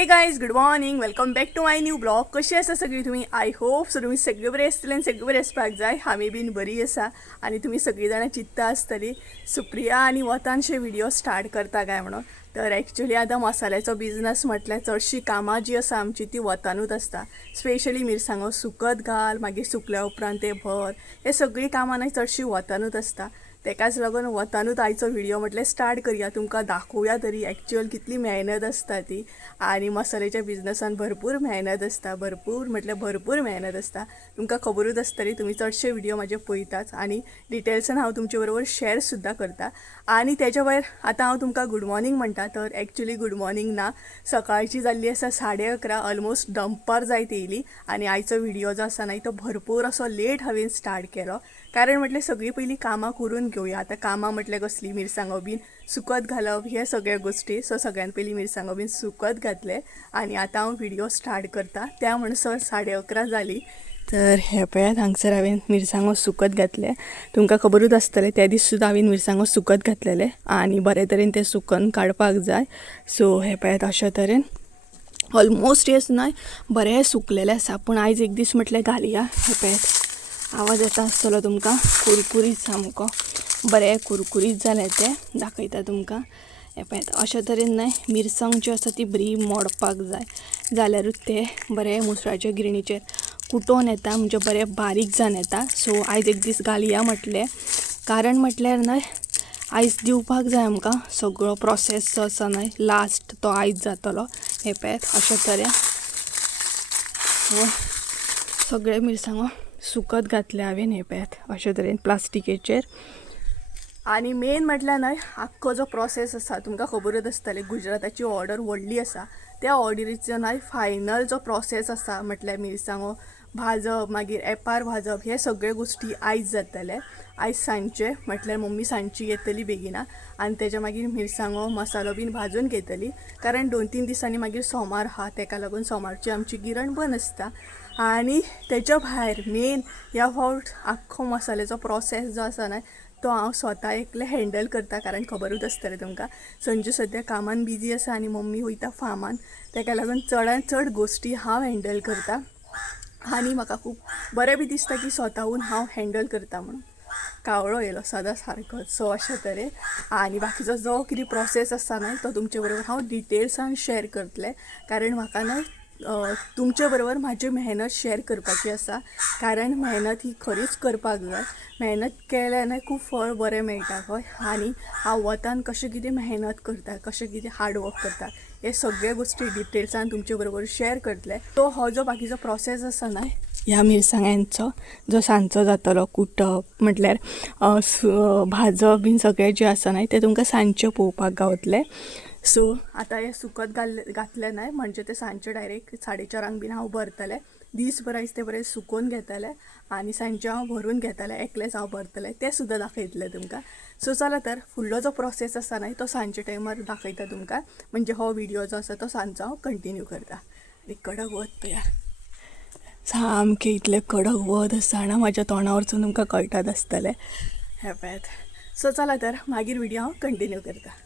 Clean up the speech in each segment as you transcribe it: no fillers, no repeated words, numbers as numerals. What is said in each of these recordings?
हे guys good morning welcome back to my new blog. कशी आसा सगळी तुम्ही? आय होप सो तुम्ही सगळे बरे आसतले आनी सगळे बरे आसपाक जाय. आमी बीन बरी आसा आनी तुम्ही सगळी जाणां चित्ता आसतली सुप्रिया आनी वतानशे व्हिडिओ स्टार्ट करता काय म्हणून. तर एक्चुअली आतां मसाल्याचो बिझनस म्हटल्यार चडशी कामां जी आसा आमची ती वतानूच आसता. स्पेशली मिरसांगो सुकत घाल, मागीर सुकल्या उपरांत ते भर, हे सगळीं कामां न्हय चडशी वतानूच आसता. तेकाच लागून वतानूच आयचो व्हिडिओ म्हटल्यार स्टार्ट करूया, तुमकां दाखोवया तरी एक्चुअल कितली मेहनत आसता ती. आणि मसाल्याच्या बिझनसान भरपूर मेहनत आसता, भरपूर म्हटल्यार भरपूर मेहनत आसता. तुमकां खबरूच आसतली, तुम्ही चडशे व्हिडिओ म्हाजे पळयताच आनी डिटेल्सान हांव तुमचे बरोबर शेअर सुद्दां करता. आनी तेच्या भायर आतां हांव तुमकां गुड मॉर्निंग म्हणटा, तर एक्चुअली गुड मॉर्निंग ना, सकाळची जाल्ली आसा 11:30, ऑलमोस्ट दनपार जायत येयली. आनी आयचो व्हिडिओ जो आसा न्हय तो भरपूर असो लेट हांवें स्टार्ट केलो, कारण म्हटल्यार सगळी पयलीं कामां करून घेवया. आतां कामां म्हटल्यार कसली, मिरसांगो बीन सुकत घालप हे सगळे गोष्टी. सो सगळ्यान पयलीं मिरसांगो बीन सुकत घातले आनी आतां हांव व्हिडिओ स्टार्ट करता. त्या म्हणसर 11:30 जाली. तर हे पळयात, हांगसर हांवें मिरसांगो सुकत घातले. तुमकां खबरूच आसतलें त्या दीस सुद्दां हांवें मिरसांगो सुकत घातलेले आनी बरे तरेन ते सुकन काडपाक जाय. सो हे पळयात, अशा तरेन ऑलमोस्ट हेच न्हय बरें सुकलेले आसा. पूण आयज एक दीस म्हटल्यार घालया. हे पळयात, आवाज येता आसतलो तुमकां, कुरकुरीत सामको बरें कुरकुरीत जालें ते दाखयता तुमकां. हे पळयात, अशा तरेन न्हय मिरसांग जी आसा ती बरी मोडपाक जाय, जाल्यारूच ते बरें मुसळाच्या गिरणीचेर कुटोवन येता, म्हणजे बरें बारीक जावन येता. सो आयज एक दीस घालया म्हटलें, कारण म्हटल्यार न्हय आयज दिवपाक जाय आमकां सगळो प्रोसेस जो आसा न्हय लास्ट तो आयज जातलो. हे पळयात, अशा तरेन सगळे मिरसांगो सुकत घातले हांवें. हे पळयात, अशा तरेन प्लास्टिकेचेर. आनी मेन म्हटल्यार न्हय आख्खो जो प्रोसेस आसा तुमकां खबरूच आसतलें, गुजराताची ऑर्डर व्हडली आसा. त्या ऑर्डरीचो न्हय फायनल जो प्रोसेस आसा म्हटल्यार मिरसांगो भाजप, मागीर एपार भाजप, हे सगळे गोश्टी आयज जातले. आयज सांजचे म्हटल्यार मम्मी सांजची येतली बेगिना आनी तेच्या मागीर मिरसांगो मसालो बीन भाजून घेतली, कारण 2-3 दिसांनी मागीर सोमार आहा, तेका लागून सोमारची आमची गिरण बंद आसता. आनी तेच्या भायर मेन ह्या फावट आख्खो मसाल्याचो प्रोसेस जो आसा न्हय तो हांव स्वता एकले हँडल करता, कारण खबरूच आसतलें तुमकां संजू सद्या कामान बिजी आसा आनी मम्मी वयता फार्मान. तेका लागून चडांत चड गोश्टी हांव हँडल करता आनी म्हाका खूब बरें बी दिसता की स्वताहून हांव हँडल करता म्हणून. कावळो येयलो सदां सारकोच. सो अशे तरेन आनी बाकीचो जो कितें प्रोसेस आसा न्हय तो तुमचे बरोबर हांव डिटेल्सान शेअर करतलें, कारण म्हाका न्हय तुमचे बरोबर म्हाजी मेहनत शेअर करपाची आसा. कारण मेहनत ही खरीच करपाक जाय, मेहनत केल्यार न्हय खूब फळ बरें मेळटा खंय. आनी हांव वतान कशें कितें मेहनत करता, कशें कितें हार्डवर्क करता, हे सगळे गोश्टी डिटेल्सान तुमचे बरोबर शेअर करतले. तो हो जो बाकीचो प्रोसेस आसा न्हय ह्या मिरसांग्यांचो जो सांजचो जातलो, कुटप म्हटल्यार भाजप बीन सगळें जें आसा न्हय तें तुमकां सांजचें पळोवपाक गावतलें. सो आतां हे सुकत घातलें न्हय म्हणजे ते सांजचे डायरेक्ट 4:30 बीन हांव भरतलें. दीसभर आयज ते बरें सुकोवन घेतलें आनी सांजचे हांव भरून घेतलें, एकलेंच हांव भरतलें, तें सुद्दां दाखयतलें तुमकां. सो चला तर फुडलो जो प्रोसेस आसा न्हय तो सांजचे टायमार दाखयता तुमकां, म्हणजे हो व्हिडिओ जो आसा तो सांजचो हांव कंटिन्यू करता. आनी कडक वत पळया, सामकें इतलें कडक वत आसा ना, म्हाज्या तोंडा वरसून तुमकां कळटात आसतलें. हे पळयात. सो चला तर मागीर व्हिडिओ हांव कंटिन्यू करता.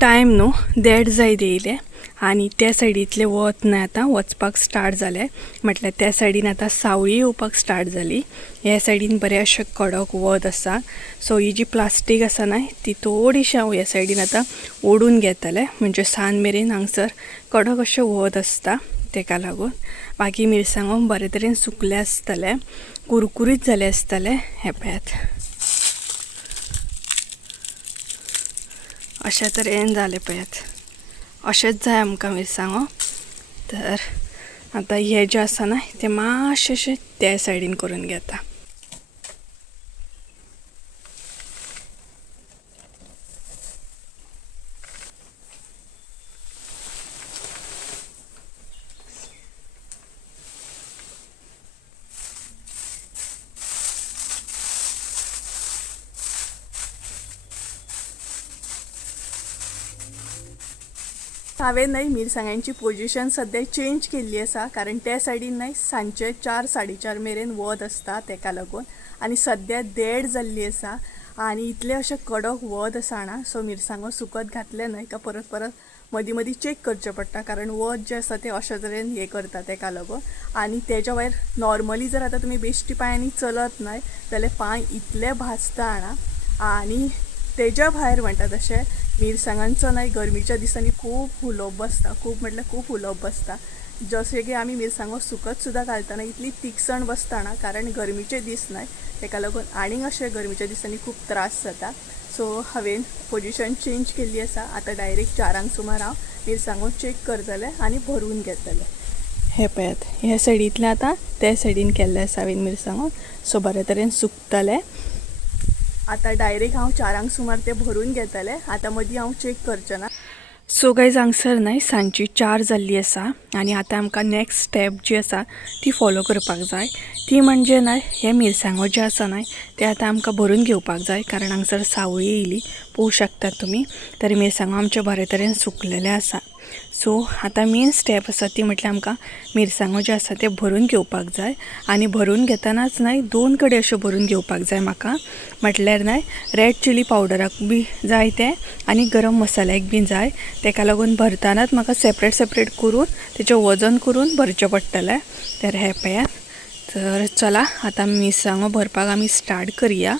टायम न्हू 1:30 जायत येयले आनी त्या सायडीतले वत न्हय आतां वचपाक स्टार्ट जालें. म्हटल्यार त्या सायडीन आतां सावळी येवपाक स्टार्ट जाली. ह्या सायडीन बरें अशें कडक वत आसा. सो ही जी प्लास्टीक आसा न्हय ती थोडीशी हांव ह्या सायडीन आतां ओडून घेतलें, म्हणजे सांज मेरेन हांगसर कडक अशें वत आसता. तेका लागून बाकी मिरसांगो बरे तरेन सुकले आसतले, कुरकुरीत जाले आसतले. हे पळयात, अशा तरेन जालें पळयात. अशेंच जाय आमकां मिरसांगो. तर आतां हे जें आसा न्हय तें मातशें त्या सायडीन करून घेता. हांवें न्हय मिरसांग्यांची पोजिशन सद्या चेंज केल्ली आसा, कारण त्या सायडीन न्हय सांजचे 4-4:30 मेरेन वत आसता तेका लागून. आनी सद्या 1:30 जाल्ली आसा आणि इतले अशे कडक वत आसा ना, सो मिरसांगो सुकत घातले न्हय का परत परत मदीं मदीं चेक करचें पडटा, कारण वत जें आसा तें अशे तरेन हें करता तेका लागून. आनी तेच्या भायर नॉर्मली जर आतां तुमी बेश्टी पांयांनी चलत न्हय जाल्यार पांय इतले भाजता ना. आनी तेच्या भायर म्हणटा तशें मिरसांगांचो न्हय गरमीच्या दिसांनी खूब हुलोप बसता, खूब म्हटल्यार खूब हुलोप बसता. जशें की आमी मिरसांगो सुकत सुद्दां घालतना इतली तिखसण बसता ना, कारण गरमीचे दीस न्हय तेका लागून आनीक अशें गरमीच्या दिसांनी खूब त्रास जाता. सो हांवें पोजिशन चेंज केल्ली आसा. आतां डायरेक्ट 4 सुमार हांव मिरसांगो चेक करतलें आनी भरून घेतलें. हे पळयात, हे सायडींतले आतां ते सायडीन केल्ले आसा हांवें मिरसांगो, सो बरे तरेन सुकतले. आतां डायरेक्ट हांव 4 सुमार ते भरून घेतलें. आतां मदीं हांव चेक करचें ना. सो गायज हांगसर न्हय सांजची 4 जाल्ली आसा आनी आतां आमकां नेक्स्ट स्टेप जी आसा ती फॉलो करपाक जाय. ती म्हणजे न्हय हे मिरसांगो जे आसा न्हय ते आतां आमकां भरून घेवपाक जाय, कारण हांगसर सावळी येयली पळोवं शकतात तुमी. तर मिरसांगो आमचे बरे तरेन सुकलेले आसा. सो आतां मेन स्टेप आसा ती म्हटल्यार आमकां मिरसांगो जे आसा ते भरून घेवपाक जाय. आनी भरून घेतनाच न्हय 2 कडेन अशें भरून घेवपाक जाय म्हाका. म्हटल्यार न्हय रेड चिली पावडराक बी जाय ते आनी गरम मसाल्याक बी जाय. तेका लागून भरतानाच म्हाका सेपरेट सेपरेट करून तेचें वजन करून भरचें पडटलें. तर हे पळयात. तर चला आतां मिरसांगो भरपाक आमी स्टार्ट करुया.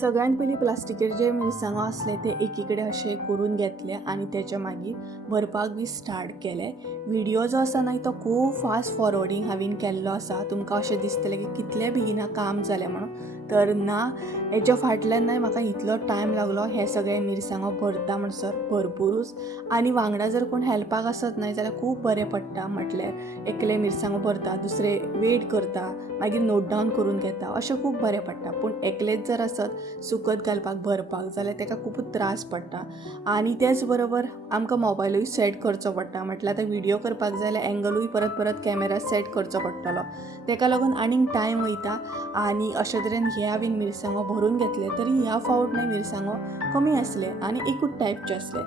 सगळ्यात पयलीं प्लास्टिकेर जे मिरसांगो आसले ते एकीकडे अशे करून घेतले आनी तेच्या मागीर भरपाक बी स्टार्ट केले. व्हिडिओ जो आसा न्हय तो खूब फास्ट फॉरवर्डिंग हांवें केल्लो आसा. तुमकां अशें दिसतलें की कितले बेगिना काम जालें म्हणून, तर ना, हेच्या फाटल्यान न्हय म्हाका इतलो टायम लागलो हे सगळे मिरसांगो भरता म्हणसर भरपूरूच. आनी वांगडा जर कोण हेल्पाक आसत न्हय जाल्यार खूब बरें पडटा. म्हटल्यार एकले मिरसांगो भरता, दुसरे वेट करता, मागीर नोट डावन करून घेता, अशें खूब बरें पडटा. पूण एकलेच जर आसत सुकत घालपाक भरपाक जाल्यार तेका खूब त्रास पडटा. आनी तेच बरोबर आमकां मोबायलूय सेट करचो पडटा. म्हटल्यार आतां व्हिडिओ करपाक जाय जाल्यार एंगलूय परत परत कॅमेरा सेट करचो पडटलो. तेका लागून आनीक टायम वयता. आनी अशे तरेन हे हांवें मिरसांगो भरून घेतले. तरी ह्या फावट न्हय मिरसांगो कमी आसले आनी एकूच टायपचे आसले.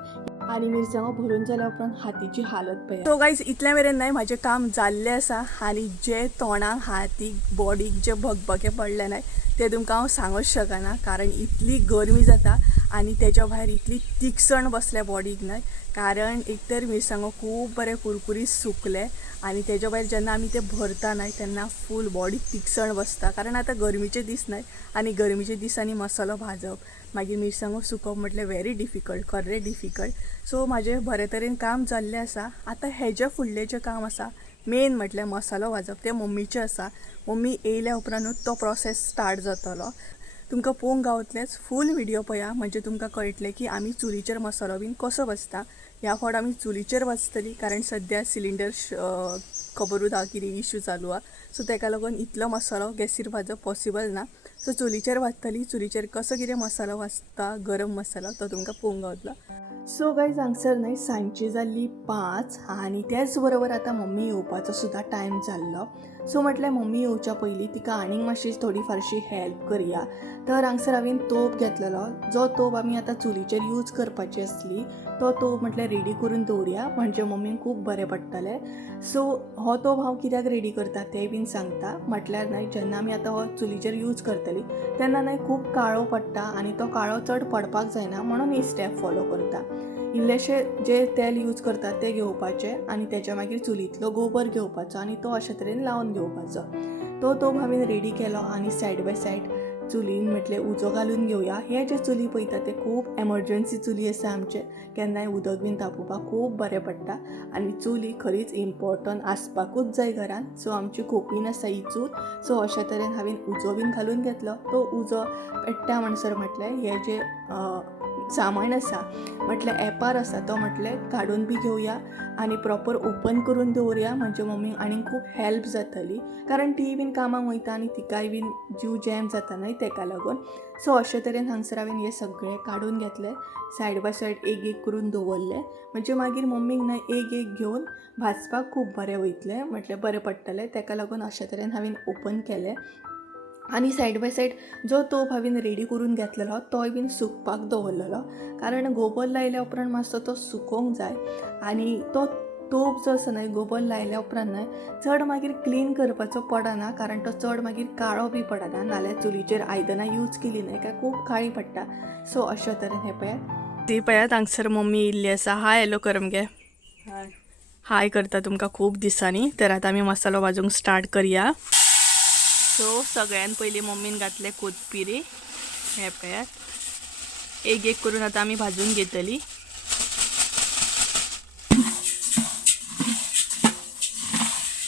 आनी मिरसांगो भरून जाल्या उपरांत हातीची हालत पळय. सो गायज इतले मेरेन न्हय म्हाजें काम जाल्लें आसा. आनी जे तोंडाक हातीक बॉडीक जे भगभगे पडले न्हय ते तुमकां हांव सांगूच शकना, कारण इतली गरमी जाता आनी तेच्या भायर इतली तिखसण बसल्या बॉडीक न्हय. कारण एक तर मिरसांगो खूब बरे कुरकुरीत सुकले आनी तेच्या भायर जेन्ना आमी ते भरता न्हय तेन्ना फूल बॉडीक तिखसण बसता. कारण आतां गरमीचे दीस न्हय आनी गरमीच्या दिसांनी मसालो भाजप मागीर मिरसांगो सुकोवप म्हटल्यार व्हेरी डिफिकल्ट, खरें डिफिकल्ट. सो म्हाजें बरे तरेन काम जाल्लें आसा. आतां हेजे फुडलें जें काम आसा मेन म्हटल्यार मसालो भाजप तें मम्मीचें आसा. मम्मी येयल्या उपरांतूच तो प्रोसेस स्टार्ट जातलो. तुमकां पळोवंक गावतलेंच, फूल व्हिडिओ पळया म्हणजे तुमकां कळटलें की आमी चुलीचेर मसालो बीन कसो भाजता. ह्या फावट आमी चुलीचेर भाजतली, कारण सद्या सिलिंडर खबरूच आहा कितें इश्यू चालू आहा. सो तेका लागून इतलो मसालो गॅसीर भाजप पॉसिबल ना. सो चुलीचेर भाजतली. चुलीचेर कसो कितें मसालो भाजता गरम मसालो तो तुमकां पळोवंक गावतलो. सो गायज हांगसर न्हय सांजची जाल्ली 5 आनी त्याच बरोबर आतां मम्मी येवपाचो सुद्दां टायम जाल्लो. सो म्हटल्यार मम्मी येवच्या पयलीं तिका आनीक मातशी थोडी फारशी हेल्प करया. तर हांगसर हांवें तोप घेतलेलो. जो तोप आमी आतां चुलीचेर यूज करपाची आसली तो तोप म्हटल्यार रेडी करून दवरया, म्हणजे मम्मीक खूब बरें पडटलें. सो हो तोप हांव कित्याक रेडी करता तें बीन सांगता. म्हटल्यार न्हय जेन्ना आमी आतां हो चुलीचेर यूज करतली तेन्ना न्हय खूब काळो पडटा आनी तो काळो चड पडपाक जायना म्हणून ही स्टेप फॉलो करता. इल्लेशें जे तेल यूज करतात तें घेवपाचें आनी तेच्या मागीर चुलींतलो गोबर घेवपाचो आनी तो अशे तरेन लावन घेवपाचो. तो तोप हांवें रेडी केलो आनी सायड बाय सायड चुलीन म्हटल्यार उजो घालून घेवया. हे जे चुली पळयता ते खूब एमर्जन्सी चुली आसा आमचे. केन्नाय उदक बीन तापोवपाक खूब बरें पडटा आनी चुली खरीच इम्पॉर्टंट आसपाकूच जाय घरान. सो आमची खोपीन आसा ही चूल. सो अशे तरेन हांवें उजो बीन घालून घेतलो. तो उजो पेट्टा म्हणसर म्हटल्यार हे जे सामान आसा म्हटल्यार एपार आसा तो म्हटल्यार काडून बी घेवया आनी प्रॉपर ओपन करून दवरया, म्हणजे मम्मीक आनीक खूब हेल्प जातली. कारण ती बीन कामाक वयता आनी तिकाय बीन जीव जॅम जाता न्हय तेका लागून. सो अशे तरेन हांगसर हांवें हे सगळे काडून घेतले, सायड बाय सायड एक एक करून दवरले, म्हणजे मागीर मम्मीक न्हय एक एक घेवन भाजपाक खूब बरें वयतलें, म्हटल्यार बरें पडटलें. तेका लागून अशे तरेन हांवें ओपन केलें. आनी सायड बाय सायड जो तोप हांवें रेडी करून घेतलेलो तोय बीन सुकपाक दवरलेलो, कारण गोबर लायल्या उपरांत मातसो तो सुकोवंक जाय. आनी तो तोप जो आसा न्हय गोबर लायल्या उपरांत न्हय चड मागीर क्लीन करपाचो पडना, कारण तो चड मागीर काळो बी पडना, नाल्यार चुलीचेर आयदनां यूज केली न्हय काय खूब काळी पडटा. सो अशा तरेन हे पळयात ती पळयात हांगसर मम्मी येयल्ली आसा. हाय हॅलो कर मगे. हाय करता तुमकां खूब दिसांनी. तर आतां आमी मसालो भाजूंक स्टार्ट करया. सो सगळ्यान पयलीं मम्मीन घातले कोथबिरी. हे पळयात एक एक करून आतां आमी भाजून घेतली.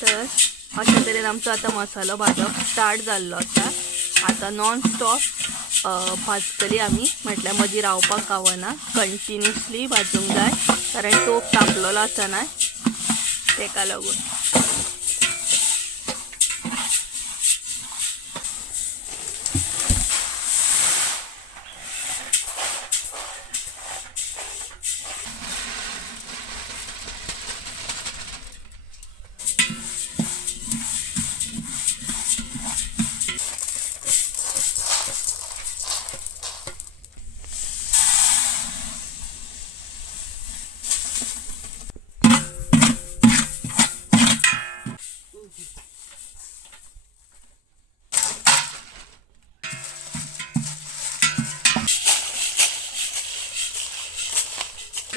तर अशा तरेन आमचो आतां मसालो भाजप स्टार्ट जाल्लो आसा. आतां नॉन स्टॉप भाजतली आमी, म्हटल्यार मदीं रावपाक गावना, कंटिन्युअसली भाजूंक जाय, कारण तोप तापलेलो आसा न्हय तेका लागून.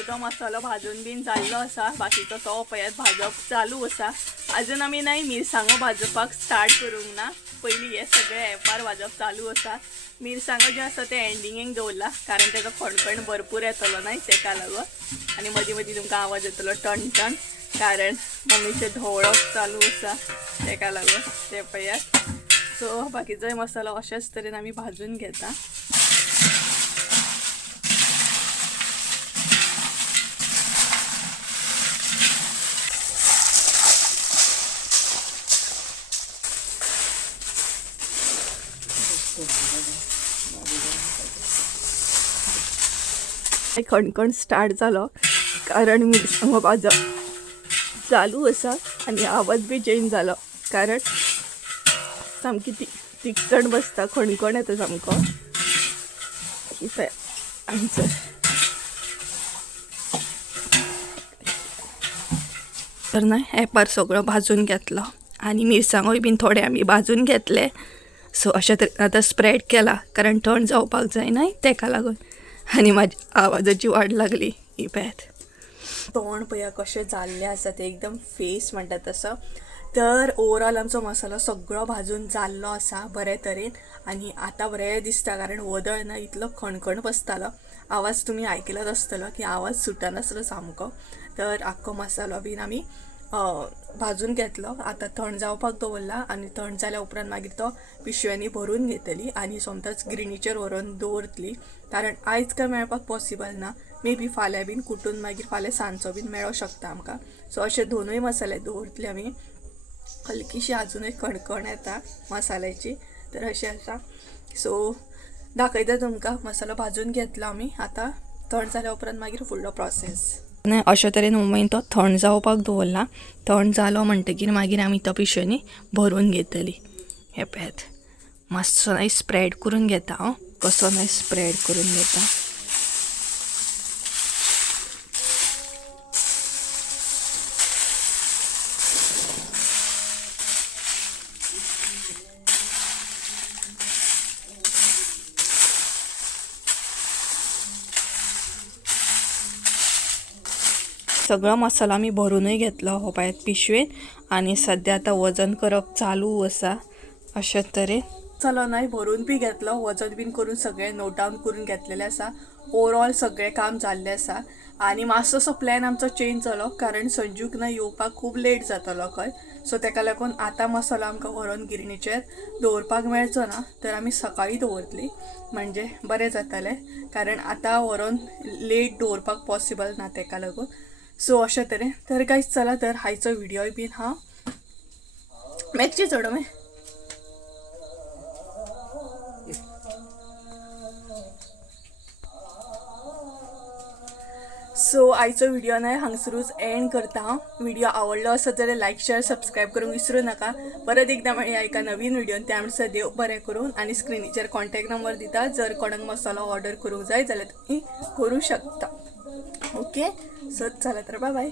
तो मसालो भाजून बीन जाल्लो आसा. बाकीचो तो पळयात भाजप चालू आसा. अजून आमी नाही मिरसांगो भाजपाक स्टार्ट करूंक ना. पयलीं हे सगळे एपार भाजप चालू आसा. मिरसांगो जे आसा ते एंडिंगेक दवरला, कारण तेजो खणखण भरपूर येतलो न्हय तेका लागून. आनी मदीं मदीं तुमकां आवाज येतलो टन टन, कारण मम्मीचे धवळप चालू आसा तेका लागून. ते पळयात. सो बाकीचोय मसालो अशाच तरेन आमी भाजून घेता. खणखण स्टार्ट जालो, कारण मिरसांगो भाजप चालू आसा आनी आवाज बी चेंज जालो, कारण सामकी तिखट बसता, खणखण येता सामको. आमचो तर ना एपार सगळो भाजून घेतलो आनी मिरसांगोय बीन थोडे आमी भाजून घेतले. सो अशा तरेन आतां स्प्रेड केला, कारण थंड जावपाक जाय न्हय तेका लागून. आनी म्हाजी आवाजाची वाट लागली ही पळयात. तोंड पळया कशें जाल्लें आसा ते, एकदम फेस म्हणटा तसो. तर ओवरऑल आमचो मसालो सगळो भाजून जाल्लो आसा बरे तरेन. आनी आतां बरें दिसता, कारण वदळ ना इतलो खणखण बसतालो. आवाज तुमी आयकलोच आसतलो की आवाज सुटनासलो सामको. तर आख्खो मसालो बीन आमी भाजून घेतलो. आतां थंड जावपाक दवरला आनी थंड जाल्या उपरांत मागीर तो पिशव्यांनी भरून घेतली आनी समताच ग्रिनीचेर व्हरून दवरतली, कारण आयज काय मेळपाक पॉसिबल ना. मे बी फाल्यां बीन कुटून मागीर फाल्यां सांजचो बीन मेळों शकता आमकां. सो अशे दोनूय मसाले दवरतले आमी. हलकीशी अजुनूय कणकण येता मसाल्याची, तर अशें आसा. सो दाखयता तुमकां. मसालो भाजून घेतलो आमी. आतां थंड जाल्या उपरांत मागीर फुडलो प्रोसेस. अशे तरेन मम्मीन तो थंड जावपाक दवरला. थंड जालो म्हणटकीर मागीर आमी तो पिशवेनी भरून घेतली. हे पळयात मातसो न्हय स्प्रेड करून घेता हांव, कसो न्हय स्प्रेड करून घेता. सगळो मसालो आमी भरूनय घेतलो हो पळयात पिशवेन. आनी सद्या आतां वजन करप चालू आसा. अशे तरेन मसालो न्हय भरून बी घेतलो, वजन बीन करून सगळें नोट डावन करून घेतलेलें आसा. ओवरऑल सगळें काम जाल्लें आसा. आनी मातसोसो प्लॅन आमचो चेंज जालो, कारण संजूक न्हय येवपाक खूब लेट जातलो खंय. सो तेका लागून आतां मसालो आमकां व्हरून गिरणीचेर दवरपाक मेळचो ना, तर आमी सकाळीं दवरतली म्हणजे बरें जातलें, कारण आतां व्हरून लेट दवरपाक पॉसिबल ना तेका लागून. सो अशे तरेन. तर गायज चला, तर हायचो व्हिडिओय बीन हांव मॅक्ची चड मे सो आयचो व्हिडिओ न्हय हांगसरूच एंड करता हांव. व्हिडिओ आवडलो आसत जाल्यार लायक शेअर सबस्क्राईब करूंक विसरू नाका. परत एकदा मेळया एका नवीन व्हिडिओन. त्या म्हणसर देव बरें करून. आनी स्क्रिनीचेर कॉन्टॅक्ट नंबर दिता, जर कोणाक मसालो ऑर्डर करूंक जाय जाल्यार तुमी करूं शकता. ओके. सो चला तर बाय बाय.